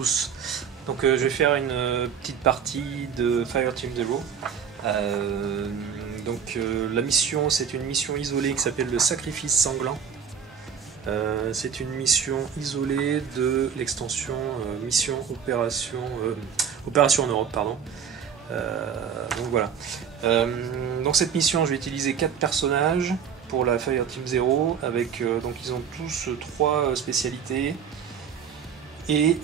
tous. Donc je vais faire une petite partie de Fireteam Zero. La mission, c'est une mission isolée qui s'appelle le Sacrifice Sanglant. C'est une mission isolée de l'extension Mission Opération en Europe, pardon. Donc voilà. Dans cette mission, je vais utiliser 4 personnages pour la Fireteam Zero, avec donc ils ont tous 3 spécialités et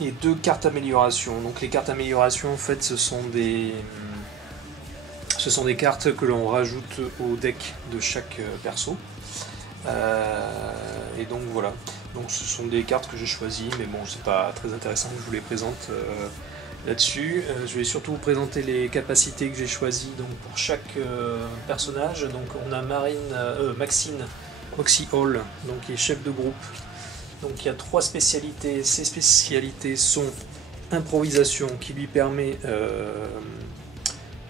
2 cartes amélioration. Donc les cartes amélioration, en fait, ce sont des cartes que l'on rajoute au deck de chaque perso. Et donc voilà. Donc ce sont des cartes que j'ai choisies, mais bon, c'est pas très intéressant que je vous les présente là-dessus. Je vais surtout vous présenter les capacités que j'ai choisies donc pour chaque personnage. Donc on a Maxine Oxy Hall, donc qui est chef de groupe. Donc il y a 3 spécialités. Ces spécialités sont improvisation, qui lui permet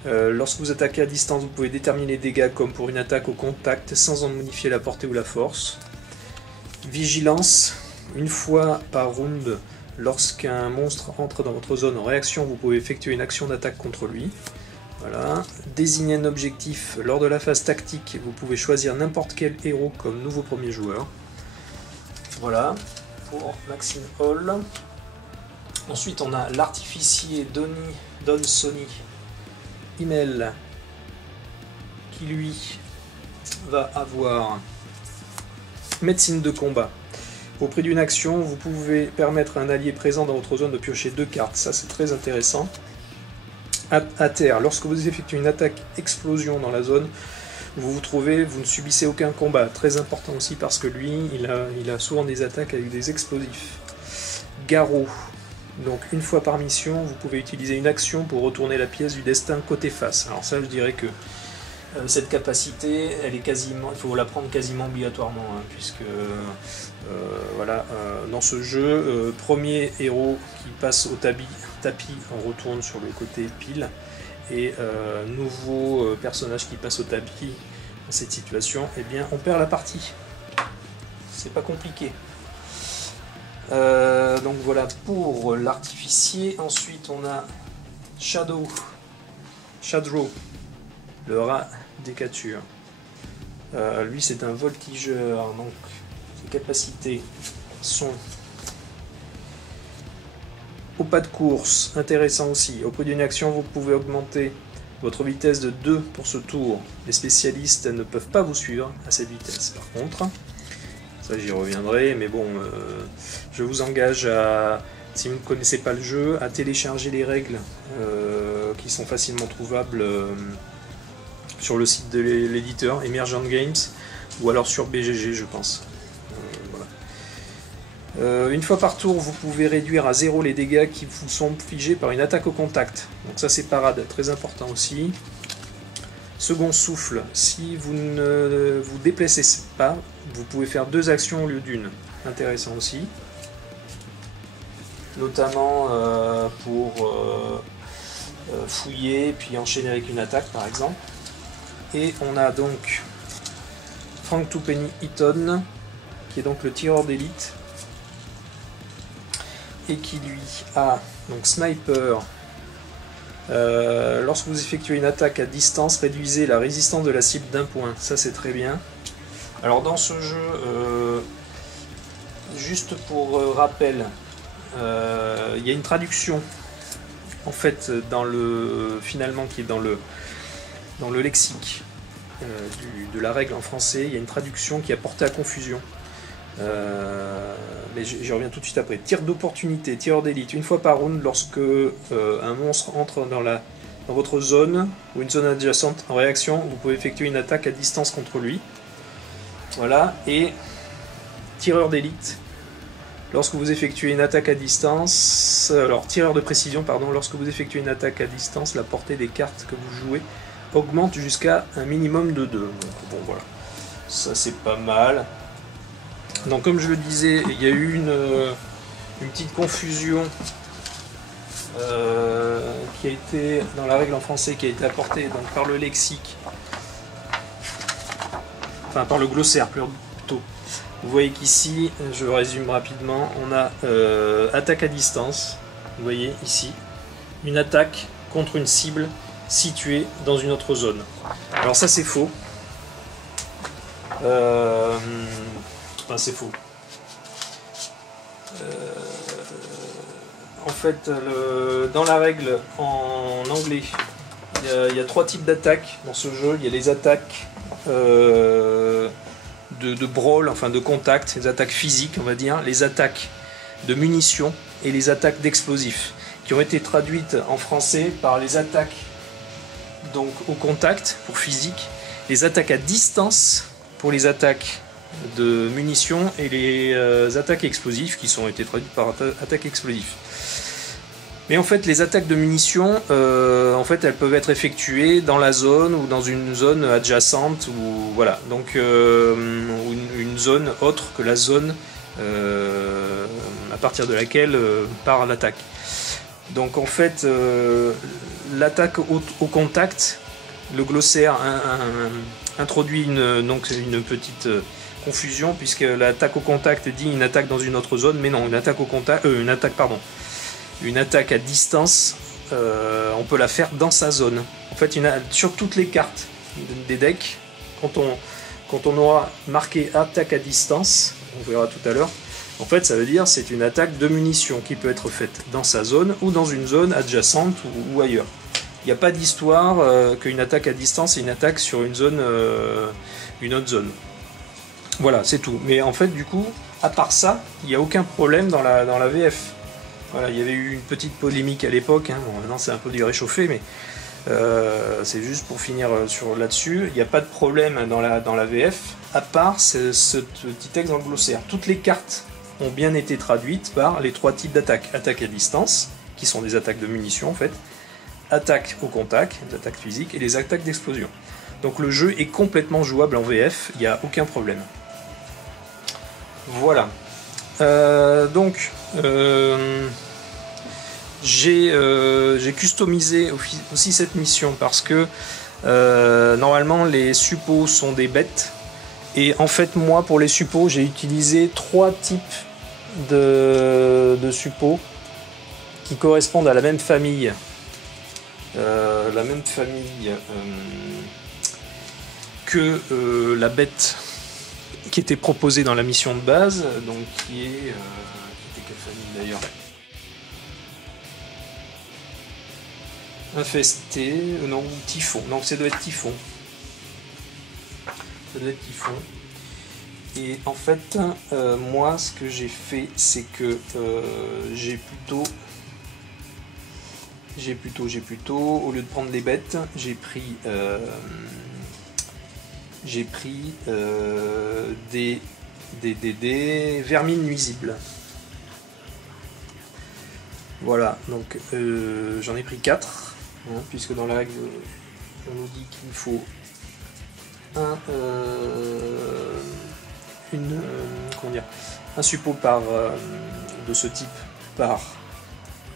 lorsque vous attaquez à distance, vous pouvez déterminer les dégâts comme pour une attaque au contact sans en modifier la portée ou la force. Vigilance, une fois par round, lorsqu'un monstre entre dans votre zone en réaction, vous pouvez effectuer une action d'attaque contre lui. Voilà. Désigner un objectif, lors de la phase tactique, vous pouvez choisir n'importe quel héros comme nouveau premier joueur. Voilà, pour Maxine Hall. Ensuite on a l'artificier Don Sonny Email, qui lui va avoir médecine de combat. Au prix d'une action, vous pouvez permettre à un allié présent dans votre zone de piocher 2 cartes, ça c'est très intéressant. À terre, lorsque vous effectuez une attaque explosion dans la zone, vous ne subissez aucun combat, très important aussi parce que lui, il a souvent des attaques avec des explosifs. Garrot. Donc une fois par mission, vous pouvez utiliser une action pour retourner la pièce du destin côté face. Alors ça, je dirais que cette capacité, elle est quasiment, il faut la prendre quasiment obligatoirement, hein, puisque voilà, dans ce jeu, premier héros qui passe au tapis, on retourne sur le côté pile, et nouveau personnage qui passe au tapis dans cette situation, eh bien on perd la partie. C'est pas compliqué. Donc voilà pour l'artificier. Ensuite on a Shadow, le rat décature. Lui c'est un voltigeur, donc ses capacités sont au pas de course, intéressant aussi. Au prix d'une action, vous pouvez augmenter votre vitesse de 2 pour ce tour. Les spécialistes ne peuvent pas vous suivre à cette vitesse. Par contre, ça j'y reviendrai, mais bon, je vous engage à, si vous ne connaissez pas le jeu, à télécharger les règles qui sont facilement trouvables sur le site de l'éditeur Emergent Games, ou alors sur BGG, je pense. Une fois par tour, vous pouvez réduire à 0 les dégâts qui vous sont infligés par une attaque au contact. Donc ça c'est parade, très important aussi. Second souffle, si vous ne vous déplacez pas, vous pouvez faire 2 actions au lieu d'une. Intéressant aussi. Notamment pour fouiller, puis enchaîner avec une attaque par exemple. Et on a donc Frank Twopenny Eaton, qui est donc le tireur d'élite, et qui lui a donc sniper. Lorsque vous effectuez une attaque à distance, réduisez la résistance de la cible d'1 point. Ça c'est très bien. Alors dans ce jeu, juste pour rappel, il y a une traduction en fait finalement qui est dans le lexique de la règle en français. Il y a une traduction qui a porté à confusion. Mais j'y reviens tout de suite après. Tir d'opportunité, tireur d'élite, une fois par round lorsque un monstre entre dans votre zone ou une zone adjacente en réaction, vous pouvez effectuer une attaque à distance contre lui. Voilà, et tireur d'élite, lorsque vous effectuez une attaque à distance, alors tireur de précision, pardon, lorsque vous effectuez une attaque à distance, la portée des cartes que vous jouez augmente jusqu'à un minimum de 2. Donc bon voilà, ça c'est pas mal. Donc comme je le disais, il y a eu une petite confusion qui a été dans la règle en français, qui a été apportée donc par le lexique, enfin par le glossaire plutôt, Vous voyez qu'ici, je résume rapidement, on a attaque à distance, vous voyez ici, une attaque contre une cible située dans une autre zone. Alors ça c'est faux. Enfin c'est faux. En fait, dans la règle en anglais, il y a 3 types d'attaques dans ce jeu. Il y a les attaques de brawl, enfin de contact, les attaques physiques on va dire, les attaques de munitions et les attaques d'explosifs, qui ont été traduites en français par les attaques donc au contact pour physique, les attaques à distance pour les attaques de munitions et les attaques explosives qui sont été traduites par attaques explosives. Mais en fait, les attaques de munitions, en fait, elles peuvent être effectuées dans la zone ou dans une zone adjacente, ou voilà, donc une zone autre que la zone à partir de laquelle part l'attaque. Donc en fait, l'attaque au contact, le glossaire introduit une petite confusion, puisque l'attaque au contact dit une attaque dans une autre zone, mais non, une attaque à distance, on peut la faire dans sa zone. En fait, sur toutes les cartes des decks, quand on aura marqué attaque à distance, on verra tout à l'heure, en fait ça veut dire c'est une attaque de munitions qui peut être faite dans sa zone ou dans une zone adjacente ou ailleurs. Il n'y a pas d'histoire qu'une attaque à distance est une attaque sur une zone, une autre zone. Voilà, c'est tout. Mais en fait, du coup, à part ça, il n'y a aucun problème dans la VF. Voilà, il y avait eu une petite polémique à l'époque, hein. Bon, maintenant c'est un peu du réchauffé, mais c'est juste pour finir là-dessus. Il n'y a pas de problème dans la VF, à part ce petit texte dans le glossaire. Toutes les cartes ont bien été traduites par les 3 types d'attaques. Attaque à distance, qui sont des attaques de munitions en fait, attaque au contact, des attaques physiques, et les attaques d'explosion. Donc le jeu est complètement jouable en VF, il n'y a aucun problème. Voilà. Donc, j'ai customisé aussi cette mission parce que normalement les suppos sont des bêtes, et en fait moi pour les suppos j'ai utilisé 3 types de suppos qui correspondent à la même famille. Que la bête qui était proposée dans la mission de base, donc qui était quelle famille d'ailleurs? Infesté, non, Typhon, donc ça doit être Typhon. Ça doit être Typhon. Et en fait, moi ce que j'ai fait, c'est que j'ai plutôt, au lieu de prendre les bêtes, j'ai pris des vermines nuisibles. Voilà, donc j'en ai pris 4, hein, puisque dans la règle on nous dit qu'il faut un suppôt de ce type par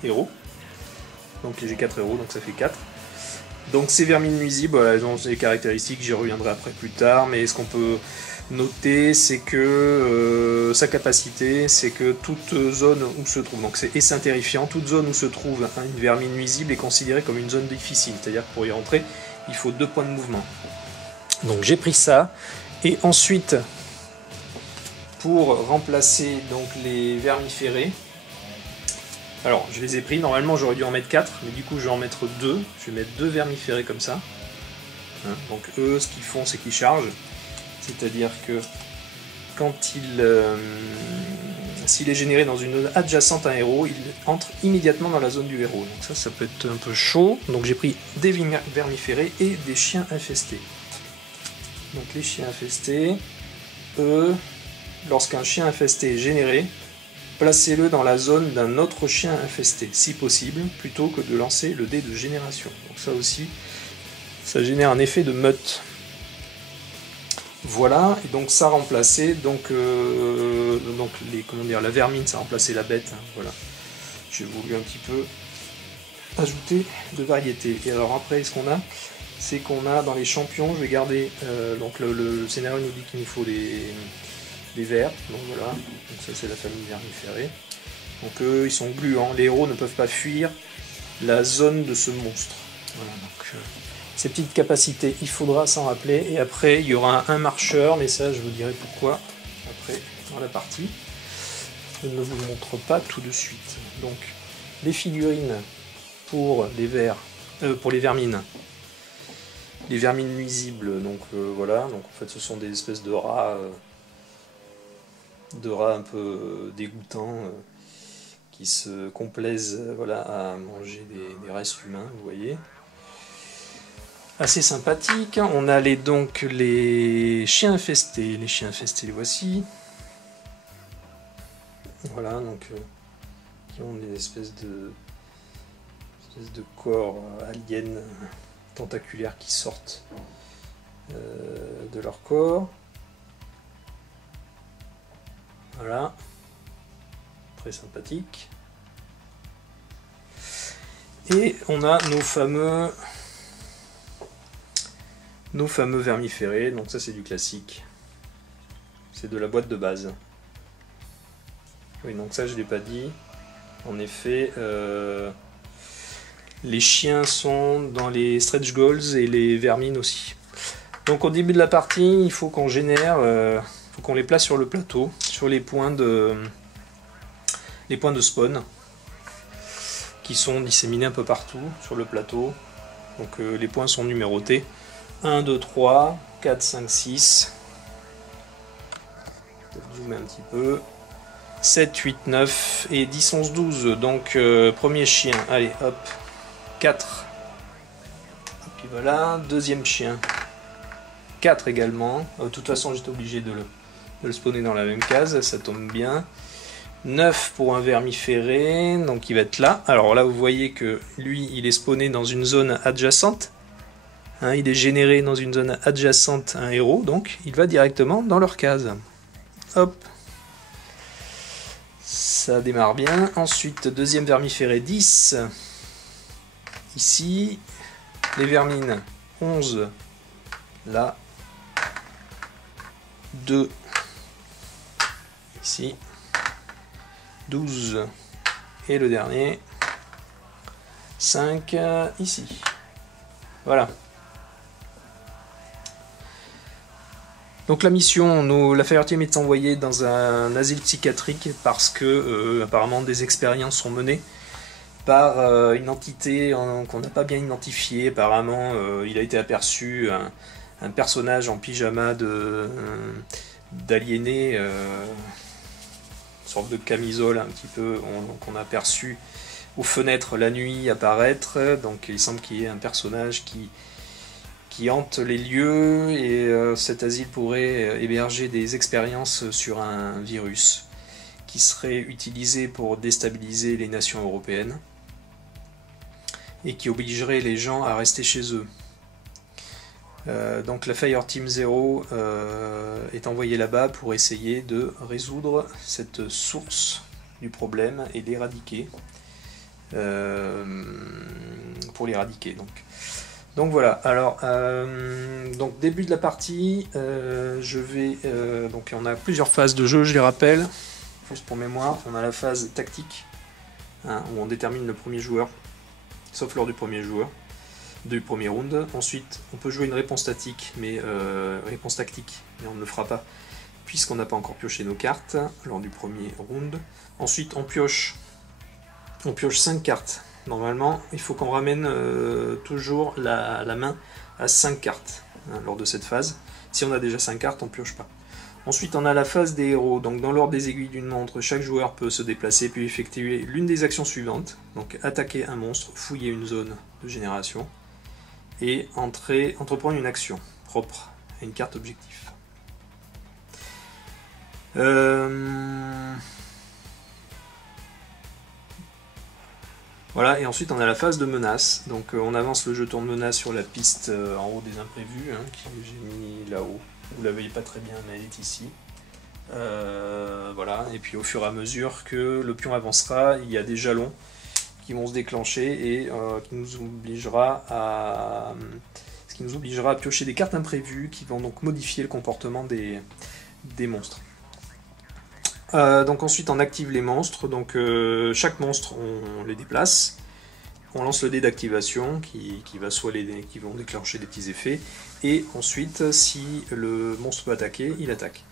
héros. Donc j'ai 4 héros, donc ça fait 4. Donc ces vermines nuisibles, voilà, elles ont des caractéristiques, j'y reviendrai après plus tard, mais ce qu'on peut noter, c'est que sa capacité, c'est que toute zone où se trouve, donc c'est un terrifiant, toute zone où se trouve une vermine nuisible est considérée comme une zone difficile, c'est-à-dire que pour y rentrer, il faut 2 points de mouvement. Donc j'ai pris ça, et ensuite, pour remplacer donc les vermiférés, alors je les ai pris, normalement j'aurais dû en mettre 4, mais du coup je vais en mettre 2, je vais mettre 2 vermiférés comme ça. Hein, donc eux, ce qu'ils font, c'est qu'ils chargent, c'est-à-dire que quand s'il est généré dans une zone adjacente à un héros, il entre immédiatement dans la zone du héros. Donc ça peut être un peu chaud, donc j'ai pris des vermiférés et des chiens infestés. Donc les chiens infestés, eux, lorsqu'un chien infesté est généré, placez-le dans la zone d'un autre chien infesté, si possible, plutôt que de lancer le dé de génération. Donc ça aussi, ça génère un effet de meute. Voilà, et donc ça remplaçait, la vermine, ça remplaçait la bête, hein, voilà. J'ai voulu un petit peu ajouter de variété. Et alors après, ce qu'on a, c'est qu'on a dans les champions, je vais garder, donc le scénario nous dit qu'il nous faut des vers. Donc voilà, donc ça c'est la famille vermiférée. Donc eux ils sont gluants, les héros ne peuvent pas fuir la zone de ce monstre. Voilà, donc ces petites capacités, il faudra s'en rappeler. Et après il y aura un marcheur, mais ça je vous dirai pourquoi après dans la partie. Je ne vous le montre pas tout de suite. Donc les figurines pour les vers, pour les vermines. Les vermines nuisibles, donc voilà, donc en fait ce sont des espèces de rats un peu dégoûtants qui se complaisent voilà, à manger des restes humains, vous voyez. Assez sympathique. On a donc les chiens infestés. Les chiens infestés, les voici. Voilà, donc qui ont des espèces de corps aliens tentaculaires qui sortent de leur corps. Voilà, très sympathique. Et on a nos fameux vermiférés. Donc ça c'est du classique. C'est de la boîte de base. Oui, donc ça je l'ai pas dit. En effet, les chiens sont dans les stretch goals et les vermines aussi. Donc au début de la partie, il faut qu'on génère, faut qu'on les place sur le plateau, sur les points de spawn, qui sont disséminés un peu partout sur le plateau. Donc les points sont numérotés. 1, 2, 3, 4, 5, 6. Je vais zoomer un petit peu. 7, 8, 9 et 10, 11, 12. Donc premier chien, allez hop. 4. Et puis voilà, deuxième chien. 4 également. De toute façon, j'étais obligé de le spawner dans la même case, ça tombe bien. 9 pour un vermiféré, donc il va être là. Alors là, vous voyez que lui, il est spawné dans une zone adjacente. Hein, il est généré dans une zone adjacente à un héros, donc il va directement dans leur case. Hop. Ça démarre bien. Ensuite, deuxième vermiféré, 10. Ici, les vermines, 11, là, 2, ici, 12, et le dernier, 5, ici. Voilà. Donc la mission, la Fire Team est envoyée dans un asile psychiatrique parce que apparemment des expériences sont menées par une entité qu'on n'a pas bien identifiée. Apparemment, il a été aperçu un personnage en pyjama d'aliéné, une sorte de camisole un petit peu, qu'on a aperçu aux fenêtres la nuit apparaître. Donc il semble qu'il y ait un personnage qui hante les lieux, et cet asile pourrait héberger des expériences sur un virus qui serait utilisé pour déstabiliser les nations européennes et qui obligerait les gens à rester chez eux. Donc la Fire Team 0 est envoyée là-bas pour essayer de résoudre cette source du problème et l'éradiquer. Pour l'éradiquer donc voilà. Alors donc début de la partie, je vais donc on a plusieurs phases de jeu, je les rappelle juste pour mémoire. On a la phase tactique, hein, où on détermine le premier joueur, sauf lors du premier round. Ensuite, on peut jouer une réponse tactique, mais on ne le fera pas puisqu'on n'a pas encore pioché nos cartes lors du premier round. Ensuite, on pioche 5 cartes. Normalement, il faut qu'on ramène toujours la main à 5 cartes, hein, lors de cette phase. Si on a déjà 5 cartes, on ne pioche pas. Ensuite, on a la phase des héros. Donc, dans l'ordre des aiguilles d'une montre, chaque joueur peut se déplacer puis effectuer l'une des actions suivantes. Donc, attaquer un monstre, fouiller une zone de génération et entreprendre une action propre à une carte objectif. Voilà, et ensuite on a la phase de menace. Donc on avance le jeton de menace sur la piste en haut des imprévus, hein, que j'ai mis là-haut. Vous la voyez pas très bien, mais elle est ici. Voilà, et puis au fur et à mesure que le pion avancera, il y a des jalons qui vont se déclencher et ce qui nous obligera à piocher des cartes imprévues qui vont donc modifier le comportement des monstres. Donc ensuite on active les monstres, donc chaque monstre on les déplace, on lance le dé d'activation qui va soit qui vont déclencher des petits effets, et ensuite si le monstre peut attaquer, il attaque.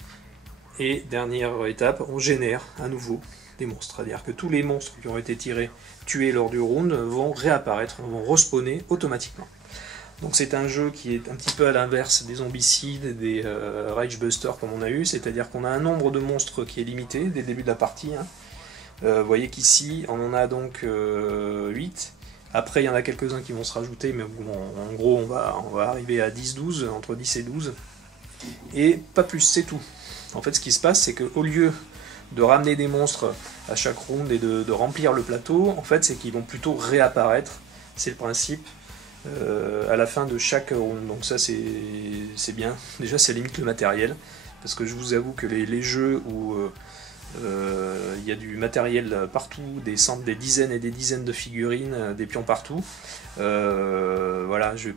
Et dernière étape, on génère à nouveau des monstres, c'est-à-dire que tous les monstres qui ont été tués lors du round vont réapparaître, vont respawner automatiquement. Donc c'est un jeu qui est un petit peu à l'inverse des zombicides, des Rage Busters comme on a eu, c'est-à-dire qu'on a un nombre de monstres qui est limité dès le début de la partie. Hein. Vous voyez qu'ici on en a donc 8. Après il y en a quelques-uns qui vont se rajouter, mais bon, en gros on va arriver à 10-12, entre 10 et 12. Et pas plus, c'est tout. En fait ce qui se passe c'est qu'au lieu de ramener des monstres à chaque round et de remplir le plateau, en fait c'est qu'ils vont plutôt réapparaître, c'est le principe. À la fin de chaque round, donc ça c'est bien. Déjà ça limite le matériel, parce que je vous avoue que les jeux où il y a du matériel partout, des dizaines et des dizaines de figurines, des pions partout, voilà, je vais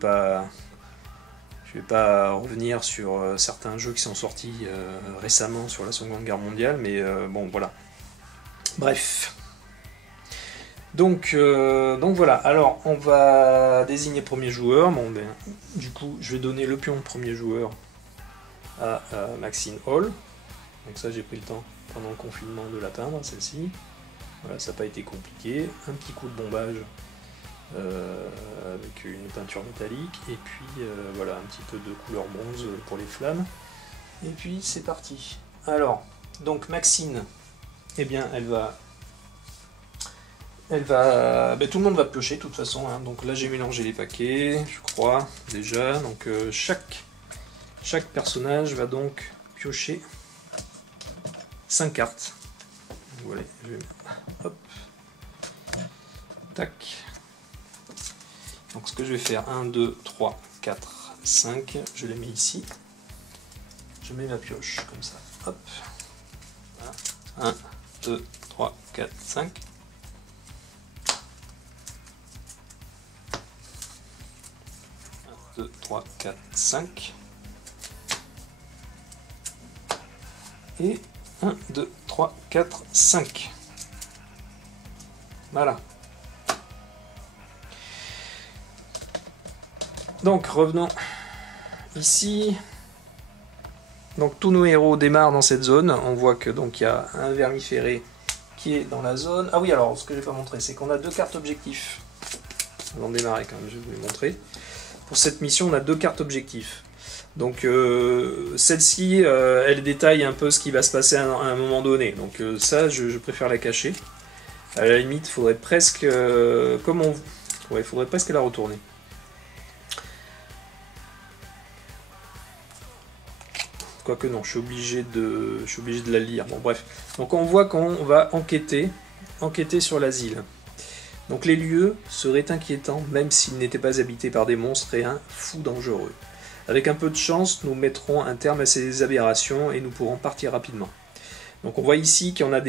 pas revenir sur certains jeux qui sont sortis récemment sur la Seconde Guerre mondiale, mais bon voilà. Bref. Donc voilà, alors on va désigner premier joueur. Bon, ben, du coup, je vais donner le pion premier joueur à Maxine Hall. Donc ça, j'ai pris le temps pendant le confinement de l'atteindre, celle-ci. Voilà, ça n'a pas été compliqué. Un petit coup de bombage avec une peinture métallique. Et puis voilà, un petit peu de couleur bronze pour les flammes. Et puis c'est parti. Alors, donc Maxine, eh bien, elle va, ben, tout le monde va piocher de toute façon. Hein. Donc là, j'ai mélangé les paquets, je crois déjà. Donc chaque personnage va donc piocher 5 cartes. Voilà, je vais... Hop. Tac. Donc ce que je vais faire, 1, 2, 3, 4, 5, je les mets ici. Je mets ma pioche comme ça. Hop. Voilà. 1, 2, 3, 4, 5. 1, 2, 3, 4, 5. Et 1, 2, 3, 4, 5. Voilà. Donc revenons ici. Donc tous nos héros démarrent dans cette zone. On voit que donc il y a un vermiféré qui est dans la zone. Ah oui, alors ce que je n'ai pas montré, c'est qu'on a 2 cartes objectifs. Avant de démarrer quand même, je vais vous les montrer. Pour cette mission, on a 2 cartes objectifs. Donc celle-ci, elle détaille un peu ce qui va se passer à un moment donné. Donc ça, je préfère la cacher. À la limite, il faudrait presque... ouais, faudrait presque la retourner. Quoique non, je suis obligé de la lire. Bon bref. Donc on voit qu'on va enquêter sur l'asile. Donc les lieux seraient inquiétants, même s'ils n'étaient pas habités par des monstres et un fou dangereux. Avec un peu de chance, nous mettrons un terme à ces aberrations et nous pourrons partir rapidement. Donc on voit ici qu'on a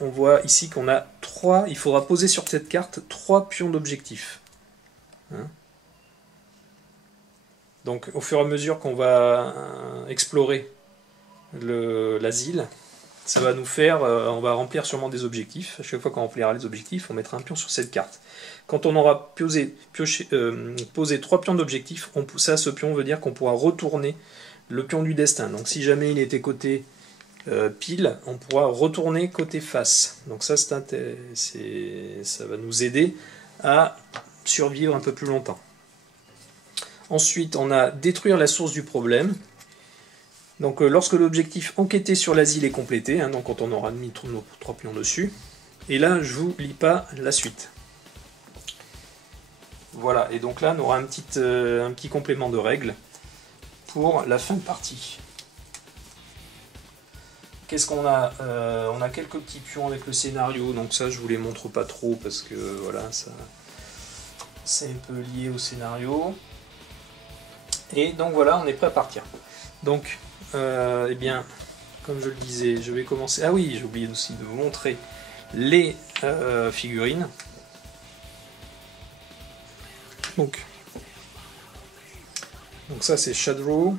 on voit ici qu'on a 3, il faudra poser sur cette carte 3 pions d'objectifs. Hein? Donc au fur et à mesure qu'on va explorer l'asile, ça va nous faire, on va remplir sûrement des objectifs. À chaque fois qu'on remplira les objectifs, on mettra un pion sur cette carte. Quand on aura posé 3 pions d'objectifs, ça, ce pion veut dire qu'on pourra retourner le pion du destin. Donc si jamais il était côté pile, on pourra retourner côté face. Donc ça, ça va nous aider à survivre un peu plus longtemps. Ensuite, on a détruire la source du problème. Donc lorsque l'objectif enquêter sur l'asile est complété, hein, donc quand on aura mis nos 3 pions dessus. Et là, je vous lis pas la suite. Voilà, et donc là, on aura un petit complément de règles pour la fin de partie. Qu'est-ce qu'on a on a quelques petits pions avec le scénario, donc ça, je vous les montre pas trop parce que voilà, ça c'est un peu lié au scénario. Et donc voilà, on est prêt à partir. Donc, eh bien, comme je le disais, je vais commencer... Ah oui, j'ai oublié aussi de vous montrer les figurines. Donc ça, c'est Shadow.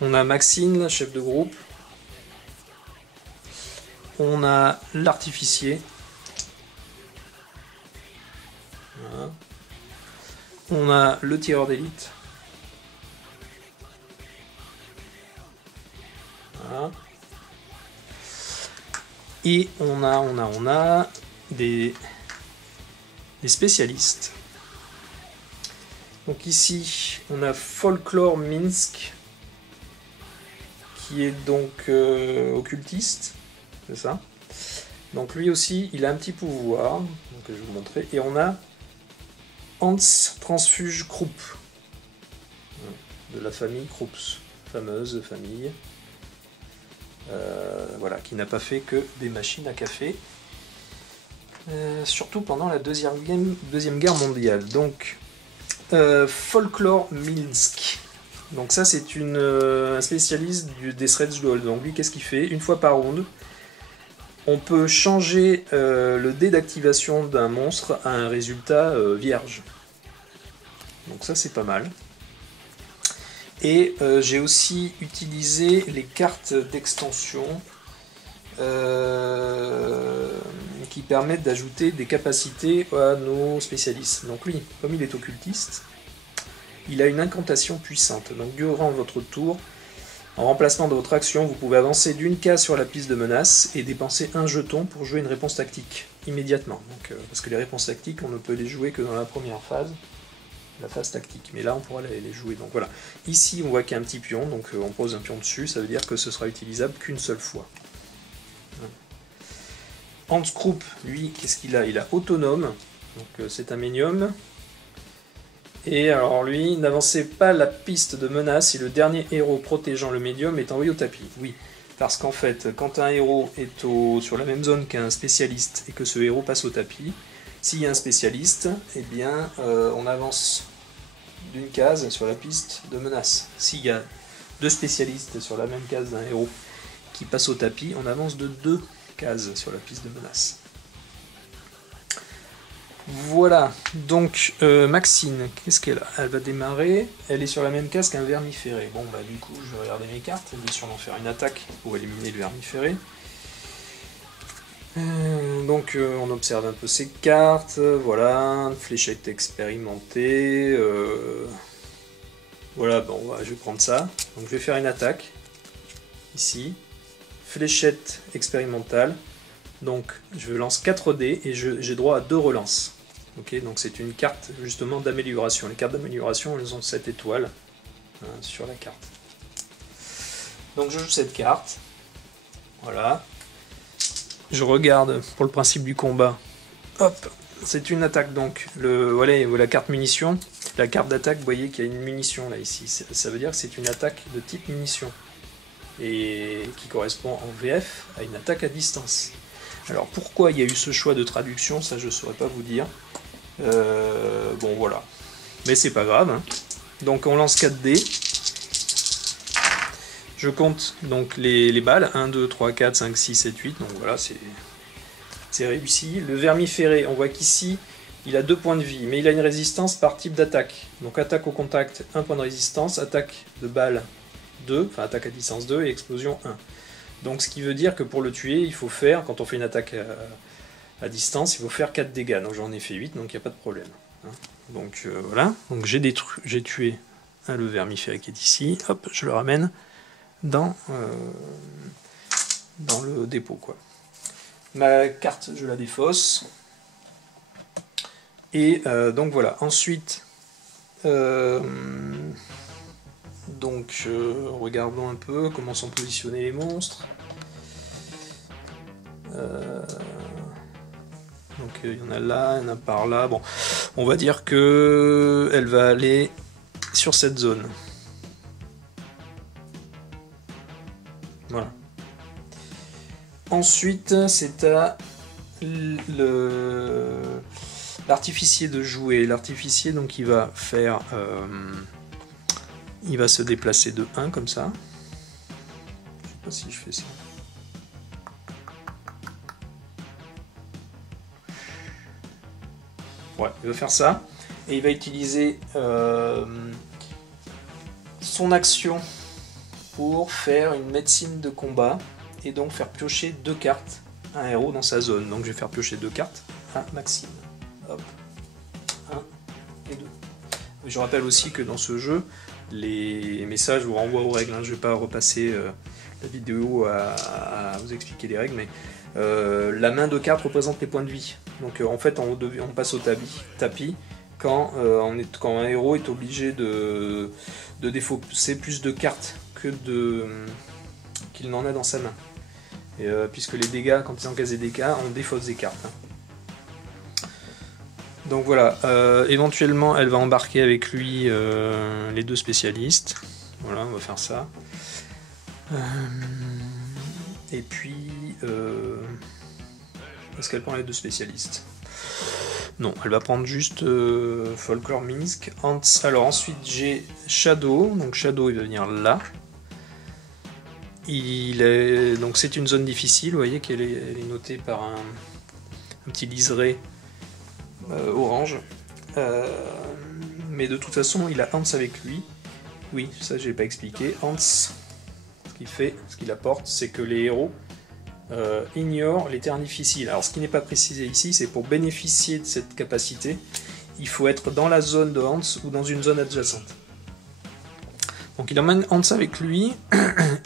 On a Maxine, la chef de groupe. on a l'artificier. Voilà. On a le tireur d'élite. Voilà. Et on a des spécialistes. Donc ici, on a Folklore Minsk, qui est donc occultiste, c'est ça. Donc lui aussi, il a un petit pouvoir, donc je vais vous montrer. Et on a Hans Transfuge Krupp, de la famille Krupps, fameuse famille, voilà, qui n'a pas fait que des machines à café, surtout pendant la deuxième guerre mondiale. Donc, Folklore Minsk. Donc ça, c'est un spécialiste des Threads Gold. Donc lui, qu'est-ce qu'il fait? Une fois par round, on peut changer le dé d'activation d'un monstre à un résultat vierge. Donc ça, c'est pas mal. Et j'ai aussi utilisé les cartes d'extension qui permettent d'ajouter des capacités à nos spécialistes. Donc lui, comme il est occultiste, il a une incantation puissante. Donc durant votre tour, en remplacement de votre action, vous pouvez avancer d'une case sur la piste de menace et dépenser un jeton pour jouer une réponse tactique immédiatement. Donc, parce que les réponses tactiques, on ne peut les jouer que dans la première phase, la phase tactique. Mais là, on pourra les jouer. Donc voilà. Ici, on voit qu'il y a un petit pion, donc on pose un pion dessus, ça veut dire que ce sera utilisable qu'une seule fois. Hans Krupp, lui, qu'est-ce qu'il a? Il a autonome, donc c'est un médium. Et alors lui, n'avancez pas la piste de menace et le dernier héros protégeant le médium est envoyé au tapis. Oui, parce qu'en fait, quand un héros est sur la même zone qu'un spécialiste et que ce héros passe au tapis, s'il y a un spécialiste, eh bien, on avance d'une case sur la piste de menace. S'il y a deux spécialistes sur la même case d'un héros qui passe au tapis, on avance de 2 cases sur la piste de menace. Voilà, donc Maxine, qu'est-ce qu'elle a? Elle va démarrer, elle est sur la même case qu'un vermiféré. Bon, bah du coup, je vais regarder mes cartes, elle va sûrement faire une attaque pour éliminer le vermiféré. Donc on observe un peu ses cartes, voilà, fléchette expérimentée, voilà, bon, je vais prendre ça. Donc je vais faire une attaque, ici, fléchette expérimentale. Donc je lance 4 dés et j'ai droit à 2 relances. Ok, donc c'est une carte justement d'amélioration. Les cartes d'amélioration, elles ont 7 étoiles sur la carte. Donc je joue cette carte. Voilà. Je regarde pour le principe du combat. Hop, c'est une attaque donc. Voilà, la carte munition. La carte d'attaque, vous voyez qu'il y a une munition là ici. Ça veut dire que c'est une attaque de type munition. Et qui correspond en VF à une attaque à distance. Alors pourquoi il y a eu ce choix de traduction, ça je ne saurais pas vous dire. Bon voilà. Mais c'est pas grave. Hein. Donc on lance 4 dés. Je compte donc les balles. 1, 2, 3, 4, 5, 6, 7, 8. Donc voilà, c'est réussi. Le vermiféré, on voit qu'ici, il a 2 points de vie. Mais il a une résistance par type d'attaque. Donc attaque au contact, 1 point de résistance. Attaque de balle, 2. Enfin attaque à distance, 2. Et explosion, 1. Donc ce qui veut dire que pour le tuer, il faut faire, quand on fait une attaque à distance, il faut faire 4 dégâts. Donc j'en ai fait 8, donc il n'y a pas de problème. Donc voilà, donc j'ai tué le vermiféré qui est ici. Hop, je le ramène dans le dépôt, quoi. Ma carte, je la défausse. Et donc voilà, ensuite... Donc, regardons un peu comment sont positionnés les monstres. Donc, il y en a là, il y en a par là. Bon, on va dire que elle va aller sur cette zone. Voilà. Ensuite, c'est à l'artificier de jouer. L'artificier, donc, il va faire... il va se déplacer de 1 comme ça. Je sais pas si je fais ça. Ouais, il va faire ça. Et il va utiliser son action pour faire une médecine de combat et donc faire piocher 2 cartes à un héros dans sa zone. Donc je vais faire piocher 2 cartes à Maxime. Hop, 1 et 2. Je rappelle aussi que dans ce jeu, les messages vous renvoient aux règles. Je ne vais pas repasser la vidéo à vous expliquer les règles, mais la main de cartes représente les points de vie. Donc en fait, on passe au tapis quand un héros est obligé de défausser plus de cartes que qu'il n'en a dans sa main. Et, puisque les dégâts, quand ils encaissent des dégâts, on défausse des cartes. Donc voilà, éventuellement elle va embarquer avec lui les 2 spécialistes. Voilà, on va faire ça. Et puis, est-ce qu'elle prend les 2 spécialistes? Non, elle va prendre juste Folklore Minsk. Alors ensuite j'ai Shadow, donc Shadow il va venir là. Donc c'est une zone difficile, vous voyez qu'elle est notée par un petit liseré orange. Mais de toute façon il a Hans avec lui. Oui, ça je n'ai pas expliqué. Hans, ce qu'il apporte, c'est que les héros ignorent les terrains difficiles. Alors ce qui n'est pas précisé ici, c'est pour bénéficier de cette capacité, il faut être dans la zone de Hans ou dans une zone adjacente. Donc il emmène Hans avec lui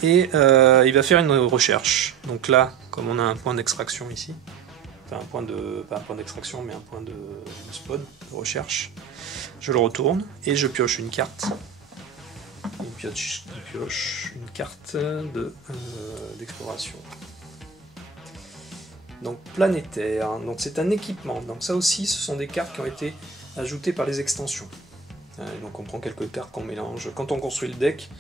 et il va faire une recherche. Donc là, comme on a un point d'extraction ici, enfin pas un point d'extraction mais un point de spawn, de recherche, je le retourne et je pioche une carte. Il pioche une carte d'exploration. Donc planétaire, donc c'est un équipement. Donc ça aussi, ce sont des cartes qui ont été ajoutées par les extensions. Donc on prend quelques cartes qu'on mélange. Quand on construit le deck,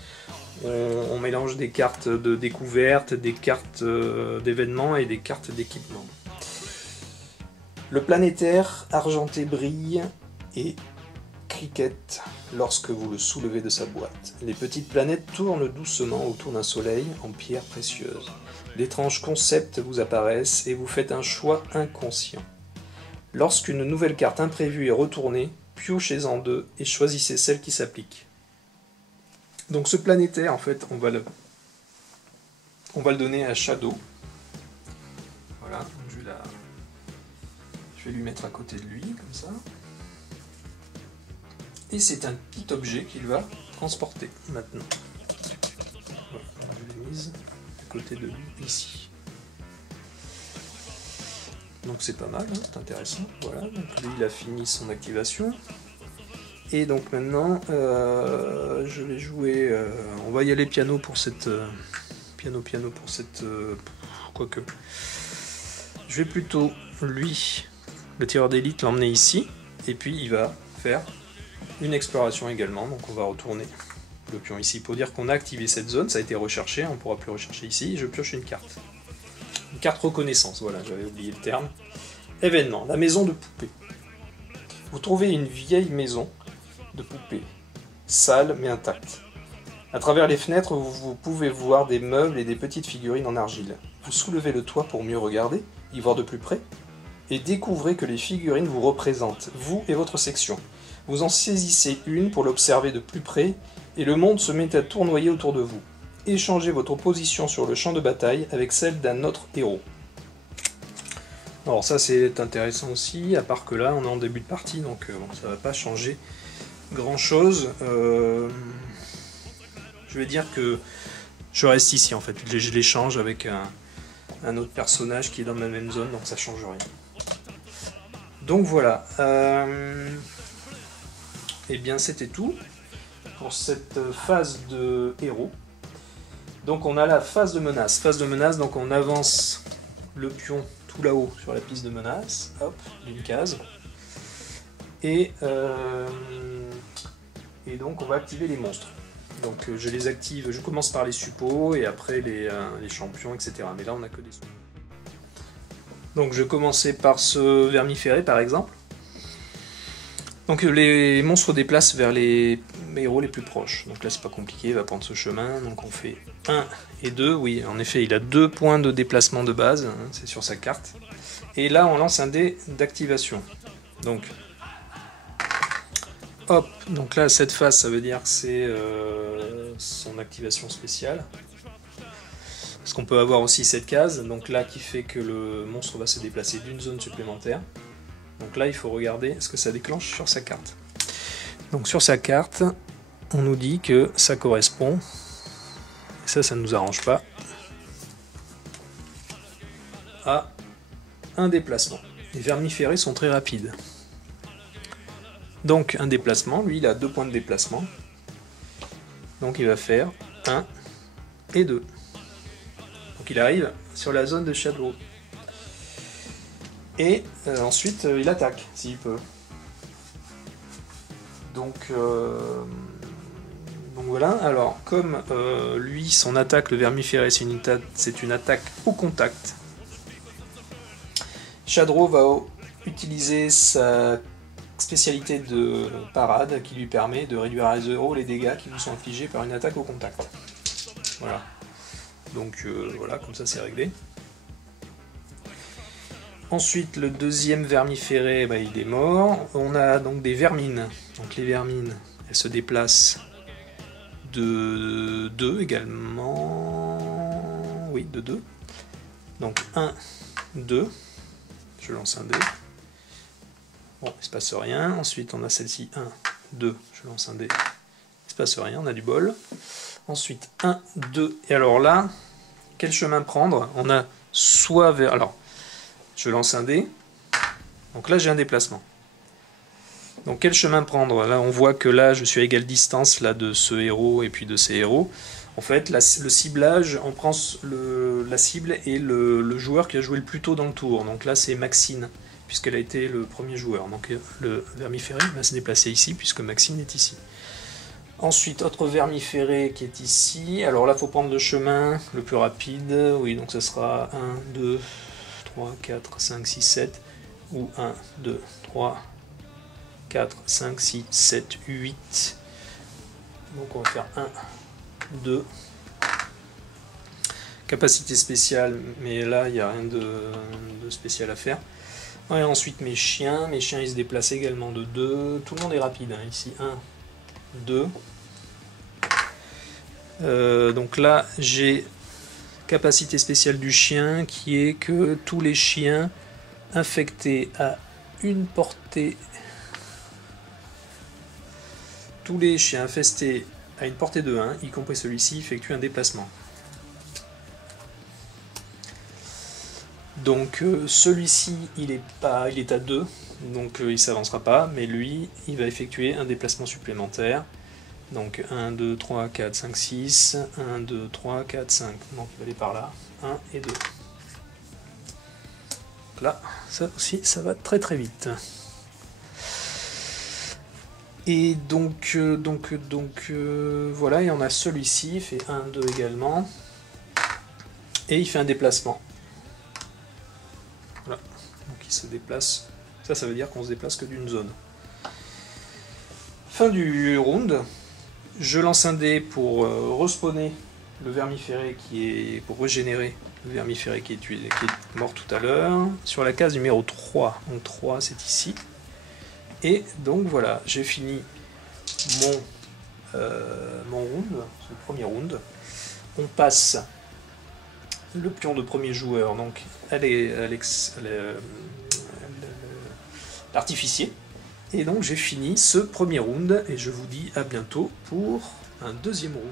on mélange des cartes de découverte, des cartes d'événements et des cartes d'équipement. Le planétaire argenté brille et cricket lorsque vous le soulevez de sa boîte. Les petites planètes tournent doucement autour d'un soleil en pierre précieuse. D'étranges concepts vous apparaissent et vous faites un choix inconscient. Lorsqu'une nouvelle carte imprévue est retournée, piochez-en 2 et choisissez celle qui s'applique. Donc ce planétaire, en fait, on va le donner à Shadow. Voilà, donc je vais lui mettre à côté de lui, comme ça. Et c'est un petit objet qu'il va transporter maintenant. Voilà, je l'ai mise à côté de lui, ici. Donc c'est pas mal, hein, c'est intéressant. Voilà, donc lui il a fini son activation. Et donc maintenant, je vais jouer. On va y aller piano pour cette. Piano pour cette. Quoique. Je vais plutôt, lui, le tireur d'élite, l'emmener ici. Et puis il va faire une exploration également. Donc on va retourner le pion ici pour dire qu'on a activé cette zone. Ça a été recherché, on ne pourra plus rechercher ici. Je pioche une carte. Une carte reconnaissance, voilà, j'avais oublié le terme. Événement, la maison de poupée. Vous trouvez une vieille maison de poupée, sale mais intacte. À travers les fenêtres, vous pouvez voir des meubles et des petites figurines en argile. Vous soulevez le toit pour mieux regarder, y voir de plus près, et découvrez que les figurines vous représentent, vous et votre section. Vous en saisissez une pour l'observer de plus près, et le monde se met à tournoyer autour de vous. Échangez votre position sur le champ de bataille avec celle d'un autre héros. Alors ça c'est intéressant aussi, à part que là on est en début de partie, donc bon, ça va pas changer grand chose. Je vais dire que je reste ici en fait, je l'échange avec un autre personnage qui est dans la même zone, donc ça change rien. Donc voilà, et bien c'était tout pour cette phase de héros. Donc on a la phase de menace. Phase de menace, donc on avance le pion tout là-haut sur la piste de menace, hop, d'une case. Et donc on va activer les monstres. Donc je les active, je commence par les suppôts et après les champions, etc. Mais là on n'a que des suppôts. Donc je commençais par ce vermiféré par exemple. Donc les monstres déplacent vers les héros les plus proches. Donc là c'est pas compliqué, il va prendre ce chemin. Donc on fait 1 et 2. Oui, en effet, il a 2 points de déplacement de base, hein, c'est sur sa carte. Et là on lance un dé d'activation. Donc hop, donc là cette phase ça veut dire que c'est son activation spéciale. Parce qu'on peut avoir aussi cette case, donc là qui fait que le monstre va se déplacer d'une zone supplémentaire. Donc là il faut regarder ce que ça déclenche sur sa carte. Donc sur sa carte, on nous dit que ça correspond, et ça ne nous arrange pas, à un déplacement. Les vermiférés sont très rapides. Donc un déplacement, lui il a 2 points de déplacement. Donc il va faire 1 et 2. Donc il arrive sur la zone de Shadrow. Et ensuite il attaque s'il peut. Donc voilà, alors comme lui son attaque, le vermiféré, c'est une attaque au contact, Shadrow va utiliser sa spécialité de parade qui lui permet de réduire à 0 les dégâts qui lui sont infligés par une attaque au contact. Voilà. Donc voilà, comme ça c'est réglé. Ensuite, le deuxième vermiféré, bah, il est mort. On a donc des vermines. Donc les vermines, elles se déplacent de 2 également. Oui, de 2. Donc 1, 2. Je lance un dé. Bon, il se passe rien. Ensuite, on a celle-ci, 1, 2. Je lance un dé. Il se passe rien, on a du bol. Ensuite, 1, 2. Et alors là, quel chemin prendre? On a soit vers... Alors, je lance un dé. Donc là, j'ai un déplacement. Donc quel chemin prendre? Là, on voit que là, je suis à égale distance là, de ce héros et puis de ces héros. En fait, le ciblage, on prend la cible et le joueur qui a joué le plus tôt dans le tour. Donc là, c'est Maxine, puisqu'elle a été le premier joueur. Donc le vermiféré va se déplacer ici, puisque Maxine est ici. Ensuite, autre vermiféré qui est ici. Alors là, il faut prendre le chemin le plus rapide. Oui, donc ça sera 1, 2, 3, 4, 5, 6, 7. Ou 1, 2, 3, 4, 5, 6, 7, 8. Donc on va faire 1, 2. Capacité spéciale, mais là, il n'y a rien de spécial à faire. Et ensuite, mes chiens ils se déplacent également de 2. Tout le monde est rapide, hein. Ici, 1, 2. Donc là, j'ai capacité spéciale du chien qui est que tous les chiens infectés à une portée, tous les chiens infestés à une portée de 1, y compris celui-ci, effectuent un déplacement. Donc celui-ci, il est à 2, donc il ne s'avancera pas, mais lui, il va effectuer un déplacement supplémentaire. Donc 1, 2, 3, 4, 5, 6, 1, 2, 3, 4, 5. Donc il va aller par là, 1 et 2. Là, ça aussi, ça va très très vite. Et donc voilà, et on a celui-ci, il fait 1, 2 également. Et il fait un déplacement. Voilà, donc il se déplace. Ça veut dire qu'on se déplace que d'une zone. Fin du round. Je lance un dé pour respawner le vermiféré pour régénérer le vermiféré qui est mort tout à l'heure. Sur la case numéro 3. Donc 3, c'est ici. Et donc voilà, j'ai fini mon round, le premier round. On passe le pion de premier joueur, donc l'artificier. Et donc j'ai fini ce premier round et je vous dis à bientôt pour un deuxième round.